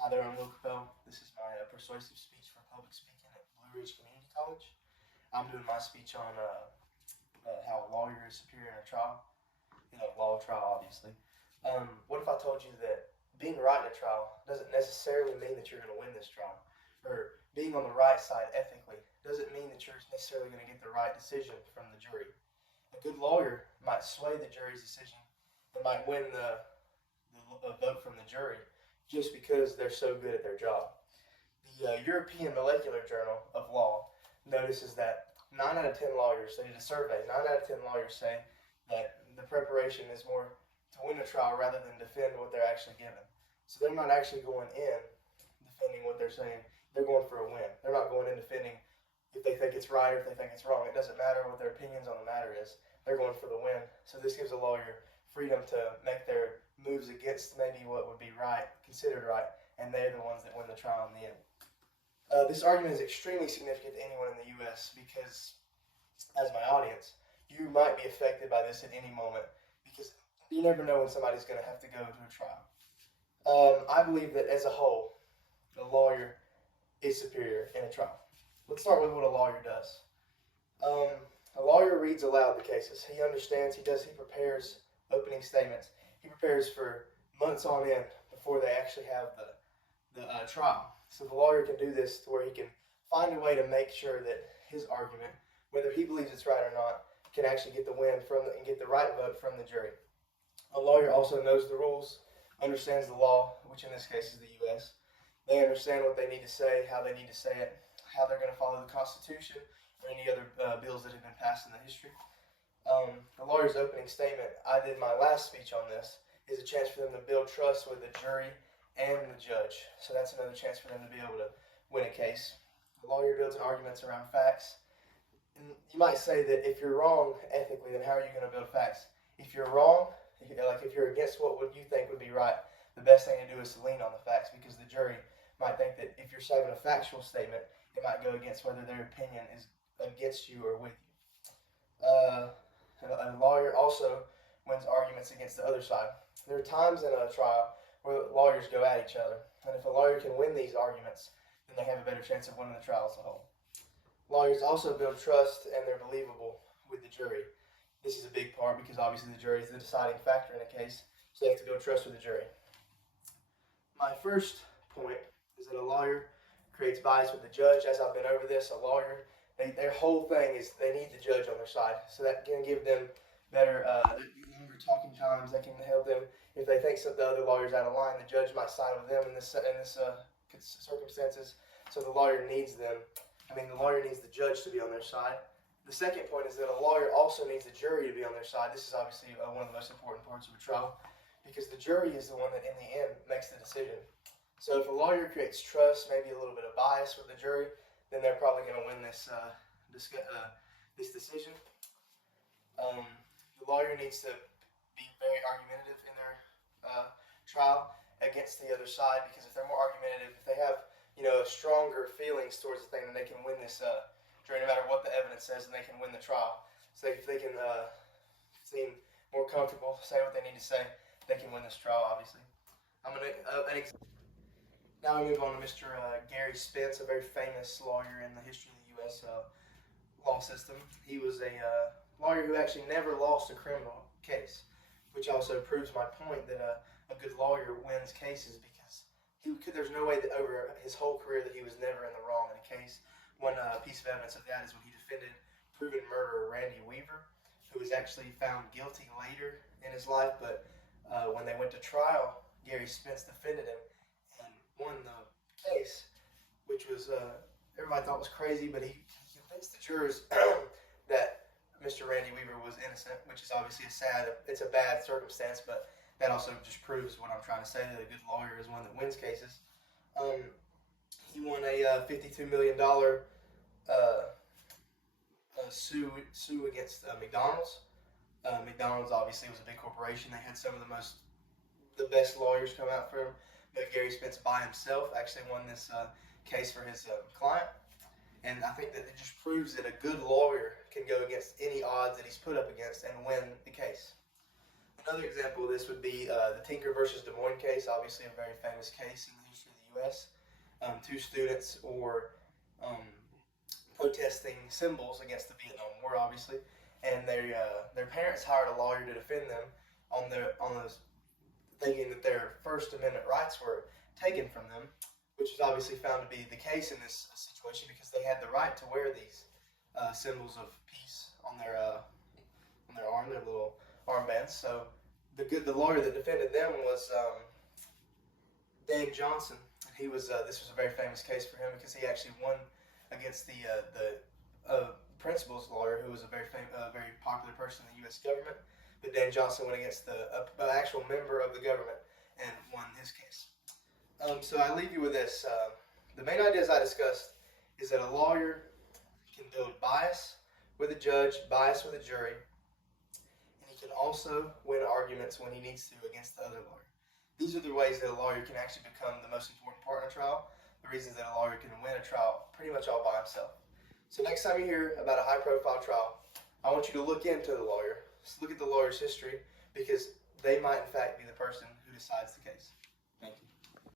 Hi there, I'm Will Capel. This is my persuasive speech for public speaking at Blue Ridge Community College. I'm doing my speech on how a lawyer is superior in a trial, law trial, obviously. What if I told you that being right in a trial doesn't necessarily mean that you're going to win this trial? Or being on the right side ethically doesn't mean that you're necessarily going to get the right decision from the jury. A good lawyer might sway the jury's decision and might win the vote from the jury just because they're so good at their job. The European Molecular Journal of Law notices that 9 out of 10 lawyers, they did a survey, 9 out of 10 lawyers say that the preparation is more to win a trial rather than defend what they're actually given. So they're not actually going in defending what they're saying. They're going for a win. They're not going in defending if they think it's right or if they think it's wrong. It doesn't matter what their opinions on the matter is. They're going for the win. So this gives a lawyer freedom to make their moves against maybe what would be right, considered right, and they're the ones that win the trial in the end. This argument is extremely significant to anyone in the U.S. because, as my audience, you might be affected by this at any moment because you never know when somebody's going to have to go to a trial. I believe that as a whole, a lawyer is superior in a trial. Let's start with what a lawyer does. A lawyer reads aloud the cases. He understands, he prepares opening statements. He prepares for months on end before they actually have the trial. So the lawyer can do this to where he can find a way to make sure that his argument, whether he believes it's right or not, can actually get the win and get the right vote from the jury. A lawyer also knows the rules, understands the law, which in this case is the U.S. They understand what they need to say, how they need to say it, how they're going to follow the Constitution or any other bills that have been passed in the history. The lawyer's opening statement, I did my last speech on this, is a chance for them to build trust with the jury and the judge. So that's another chance for them to be able to win a case. The lawyer builds arguments around facts. And you might say that if you're wrong ethically, then how are you going to build facts? If you're wrong, if you're against what you think would be right, the best thing to do is to lean on the facts because the jury might think that if you're saying a factual statement, it might go against whether their opinion is against you or with you. A lawyer also wins arguments against the other side. There are times in a trial where lawyers go at each other, and if a lawyer can win these arguments, then they have a better chance of winning the trial as a whole. Lawyers also build trust, and they're believable with the jury. This is a big part because obviously the jury is the deciding factor in a case, so they have to build trust with the jury. My first point is that a lawyer creates bias with the judge. As I've been over this, a lawyer, their whole thing is they need the judge on their side. So that can give them better longer talking times. That can help them. If they think the other lawyer's out of line, the judge might side with them in this circumstances. So the lawyer needs them. The lawyer needs the judge to be on their side. The second point is that a lawyer also needs the jury to be on their side. This is obviously one of the most important parts of a trial because the jury is the one that in the end makes the decision. So if a lawyer creates trust, maybe a little bit of bias with the jury, then they're probably going to win this decision. The lawyer needs to be very argumentative in their trial against the other side because if they're more argumentative, if they have stronger feelings towards the thing, then they can win this jury no matter what the evidence says, and they can win the trial. So if they can seem more comfortable, say what they need to say, they can win this trial. Obviously, Now we move on to Mr. Gary Spence, a very famous lawyer in the history of the U.S. Law system. He was a lawyer who actually never lost a criminal case, which also proves my point that a good lawyer wins cases because there's no way that over his whole career that he was never in the wrong in a case. One piece of evidence of that is when he defended proven murderer Randy Weaver, who was actually found guilty later in his life, but when they went to trial, Gary Spence defended him and won the case, which was everybody thought was crazy, but he convinced the jurors that Mr. Randy Weaver was innocent, which is obviously it's a bad circumstance, but that also just proves what I'm trying to say, that a good lawyer is one that wins cases. He won a $52 million sue against McDonald's. McDonald's obviously was a big corporation. They had some of the best lawyers come out for him. But Gary Spence by himself actually won this case for his client. And I think that it just proves that a good lawyer can go against any odds that he's put up against and win the case. Another example of this would be the Tinker versus Des Moines case, obviously a very famous case in the history of the U.S. Two students were protesting symbols against the Vietnam War, obviously, and their parents hired a lawyer to defend them on those, thinking that their First Amendment rights were taken from them, which is obviously found to be the case in this situation because they had the right to wear these symbols of peace on their arm, their little armbands. So the lawyer that defended them was Dan Johnson. He was this was a very famous case for him because he actually won against the principal's lawyer, who was a very popular person in the U.S. government. But Dan Johnson went against the actual member of the government and won his case. So I leave you with this. The main ideas I discussed is that a lawyer can build bias with a judge, bias with a jury, and he can also win arguments when he needs to against the other lawyer. These are the ways that a lawyer can actually become the most important part in a trial, the reasons that a lawyer can win a trial pretty much all by himself. So next time you hear about a high-profile trial, I want you to look into the lawyer. Just look at the lawyer's history, because they might in fact be the person who decides the case. Thank you.